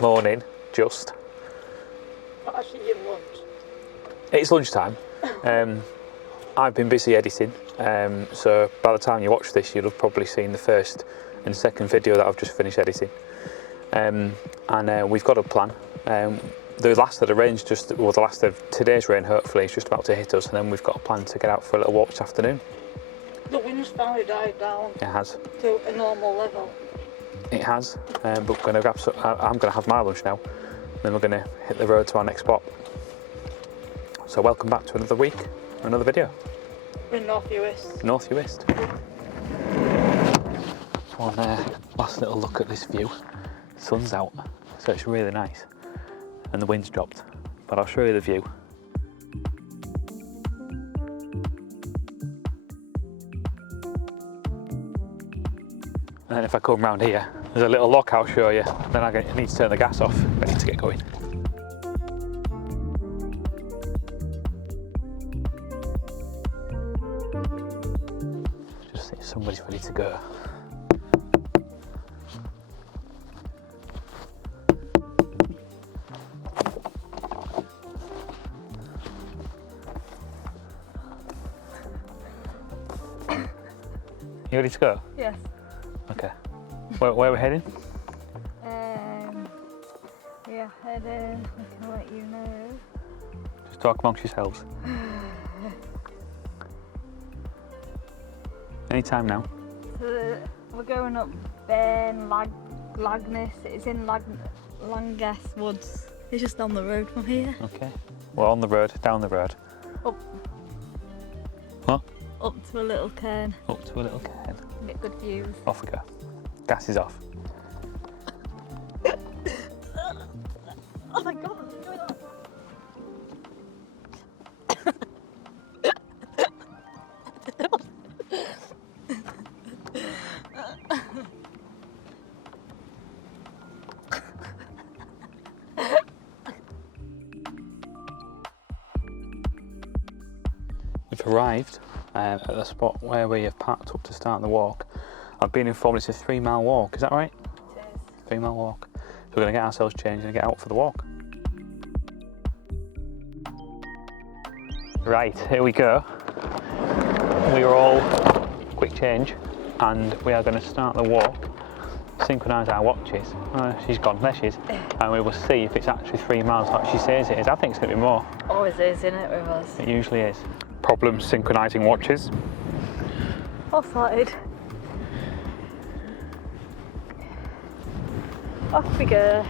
morning, just. Not actually your lunch. It's lunchtime. I've been busy editing, so by the time you watch this, you'll have probably seen the first and second video that I've just finished editing. And we've got a plan. The last of the rain's the last of today's rain, hopefully, is just about to hit us, and then we've got a plan to get out for a little walk this afternoon. The wind's finally died down. It has. To a normal level. It has, but we're going to grab I'm going to have my lunch now, then we're going to hit the road to our next spot. So welcome back to another week, another video. We're in North Uist. North Uist. One last little look at this view. Sun's out, so it's really nice, and the wind's dropped, but I'll show you the view. And then if I come round here, there's a little lock I'll show you, then I need to turn the gas off, ready to get going. Just see if somebody's ready to go. You ready to go? Yes. Okay. Where are we heading? Yeah, heading. I can let you know. Just talk amongst yourselves. Any time now. So we're going up Beinn Langais. It's in Langais Woods. It's just on the road from here. Okay. We're on the road, down the road. Up. What? Up to a little cairn. Up to a little cairn. Get good views. Off we go. Gas is off. Oh my god! We've arrived at the spot where we have parked up to start the walk. I've been informed it's a 3-mile walk, is that right? It is. 3-mile walk. So we're going to get ourselves changed and get out for the walk. Right, here we go. We are all quick change and we are going to start the walk, synchronise our watches. She's gone, there she is. And we will see if it's actually 3 miles like she says it is. I think it's going to be more. Always is, isn't it, with us? It usually is. Problems synchronising watches. All sorted. Off we go.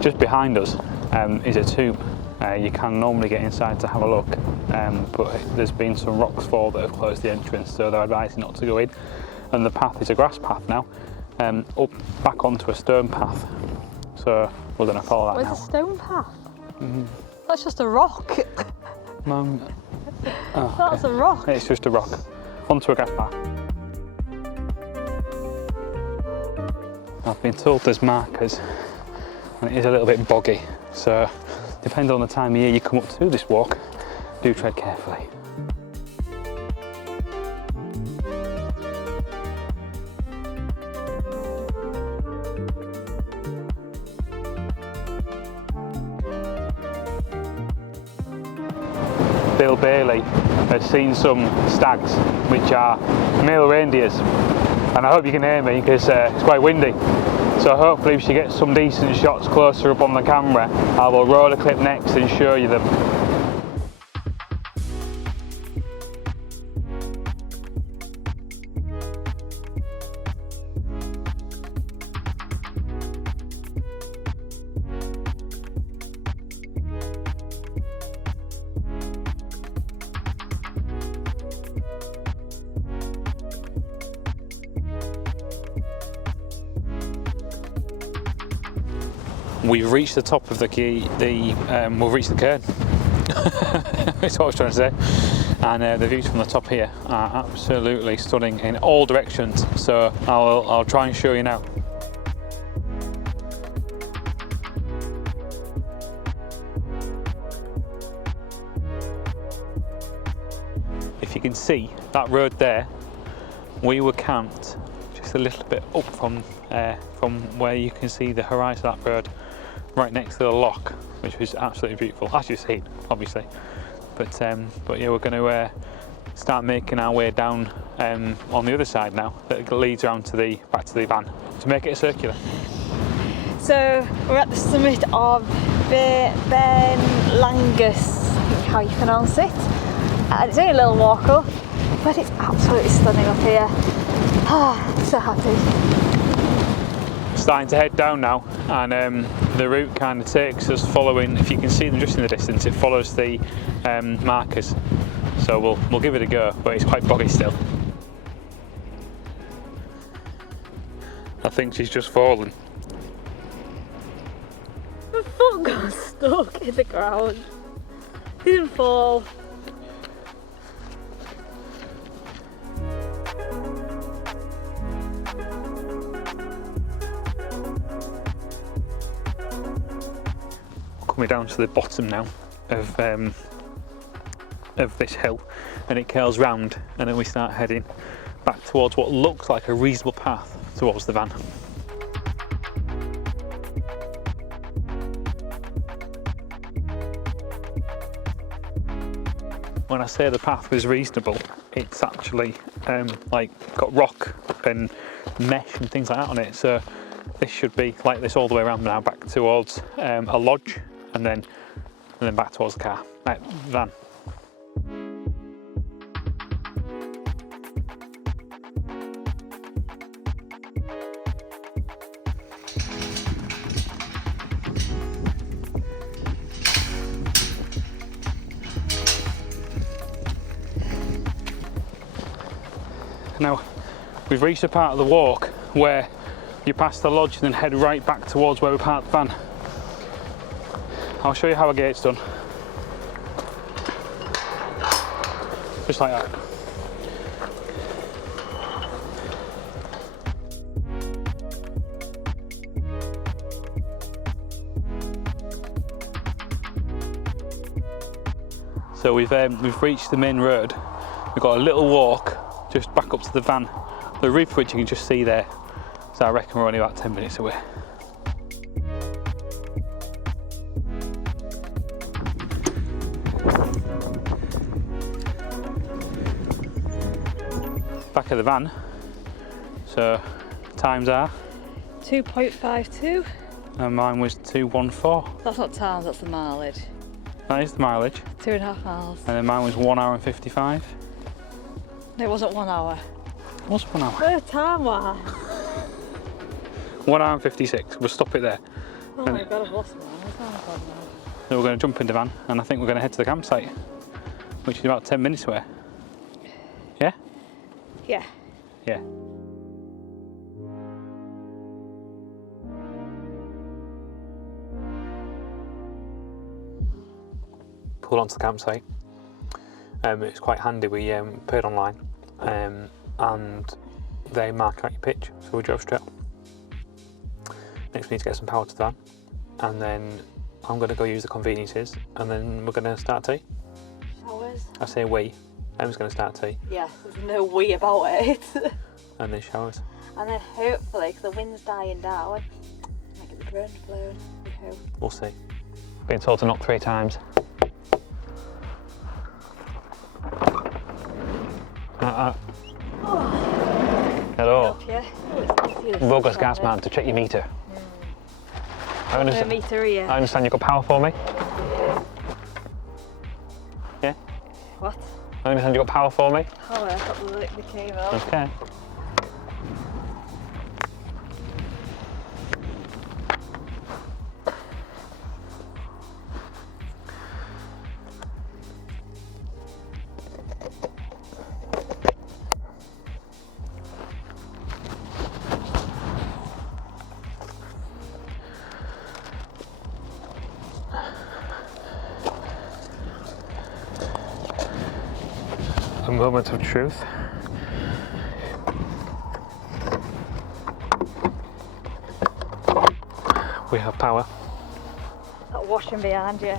Just behind us is a tomb. You can normally get inside to have a look, but there's been some rocks fall that have closed the entrance, so they're advising not to go in. And the path is a grass path now, up back onto a stone path. So we're going to follow that now. Where's a stone path? That's just a rock. That's a rock. It's just a rock. Onto a grass path. I've been told there's markers, and it is a little bit boggy, so depending on the time of year you come up to this walk, do tread carefully. Bill Bailey has seen some stags, which are male reindeers, and I hope you can hear me because it's quite windy. So hopefully if she gets some decent shots closer up on the camera, I will roll a clip next and show you them. We've reached the top of the key. We've reached the cairn. That's what I was trying to say. and the views from the top here are absolutely stunning in all directions, so I'll try and show you now. If you can see that road there, we were camped just a little bit up from where you can see the horizon of that road, right next to the loch, which was absolutely beautiful, as you've seen, obviously. But yeah, we're going to start making our way down on the other side now, that leads around to back to the van, to make it a circular. So we're at the summit of Beinn Langais, I think how you pronounce it. And it's only a little walk up, but it's absolutely stunning up here. Ah, so happy. Starting to head down now, and the route kind of takes us following, if you can see them just in the distance, it follows the markers. So we'll give it a go, but it's quite boggy still. I think she's just fallen. My foot got stuck in the ground. Didn't fall. Coming down to the bottom now of this hill, and it curls round, and then we start heading back towards what looks like a reasonable path towards the van. When I say the path was reasonable, it's actually like got rock and mesh and things like that on it, so this should be like this all the way around now, back towards a lodge, and then back towards the van. Now, we've reached a part of the walk where you pass the lodge and then head right back towards where we parked the van. I'll show you how a gate's done. Just like that. So we've reached the main road. We've got a little walk just back up to the van, the roof which you can just see there. So I reckon we're only about 10 minutes away. Back of the van, so times are 2.52. and mine was 2:14. That's not times, that's the mileage. That is the mileage. 2.5 miles. And then mine was 1 hour and 55. No, it wasn't 1 hour. It was 1 hour. Where's time was? 1 hour and 56. We'll stop it there. Oh my god, I've lost mine. So we're going to jump in the van, and I think we're going to head to the campsite, which is about 10 minutes away. Yeah? Yeah. Yeah. Pulled onto the campsite. It's quite handy. We paid online, and they mark out your pitch, so we drove straight. Next we need to get some power to the van, and then I'm going to go use the conveniences, and then we're going to start tea. Showers? I say we. Emma's going to start tea. Yes, there's no we about it. And then showers. And then hopefully, because the wind's dying down, I might get the drone blown. We hope. We'll see. Been told to knock 3 times. Hello. Bogus gas man to check your meter. I understand you've got power for me. Yeah? What? I understand you've got power for me. Oh, I thought the cable. Okay. a moment of truth. We have power. That washing behind you.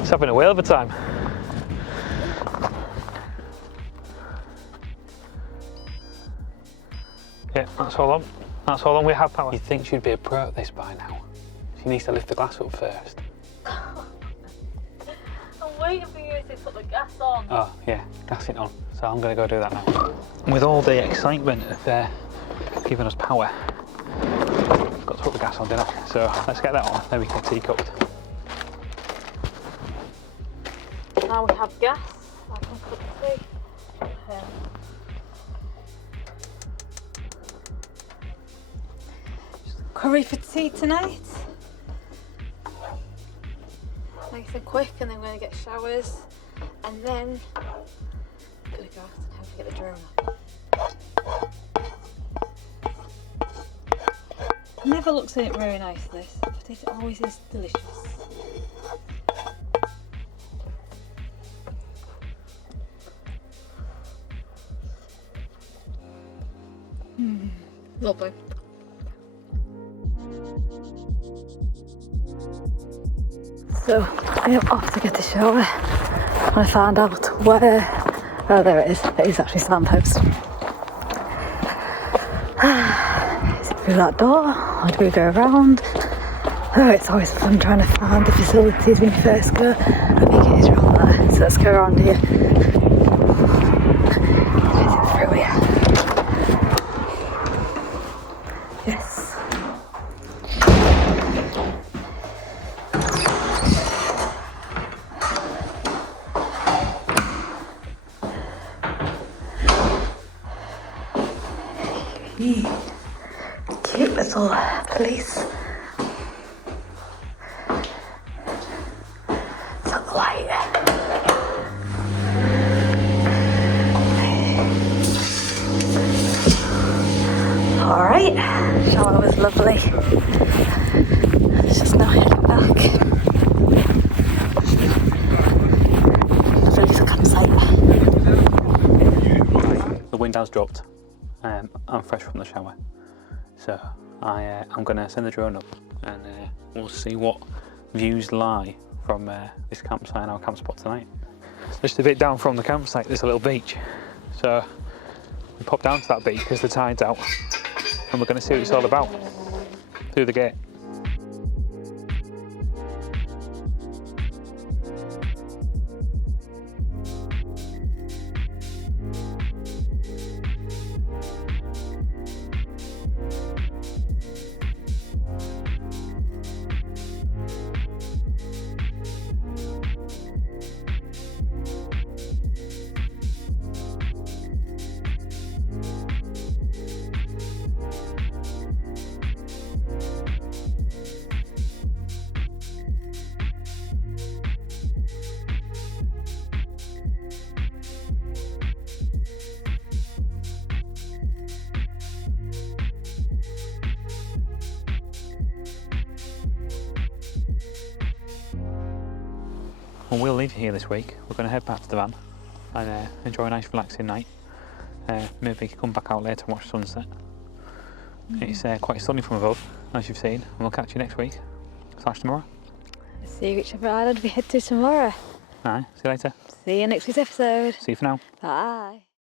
It's having a whale of a time. Yeah, that's all on. That's all on. We have power. You'd think she'd be a pro at this by now. She needs to lift the glass up first. I'm waiting for you to put the gas on. Oh, yeah, gas it on. So I'm going to go do that now. With all the excitement of giving us power, got to put the gas on, didn't I? So let's get that on, then we can tea cooked. Now we have gas, I can cook tea. Curry for tea tonight. Nice and quick, and then we're going to get showers, and then go to gas and have to get the drone up. Never looks at it very nice, this, but it always is delicious. Lovely. So I am off to get a shower, and I found out where, oh there it is actually signpost. Is it through that door, or do we go around? Oh, it's always fun trying to find the facilities when you first go. I think it is around there, so let's go around here. Is it through here? Yes. Cute little place. Is that the light? Alright, shower was lovely. It's just now heading back. Ready to campsite. The wind has dropped. I'm fresh from the shower, so I'm going to send the drone up, and we'll see what views lie from this campsite and our camp spot tonight. Just a bit down from the campsite there's a little beach, so we pop down to that beach because the tide's out, and we're going to see what it's all about through the gate. Well, we'll leave you here this week. We're going to head back to the van and enjoy a nice relaxing night. Maybe come back out later and watch sunset. It's quite sunny from above, as you've seen, and we'll catch you next week / tomorrow. See whichever island we head to tomorrow. Aye, see you later. See you next week's episode. See you for now. Bye.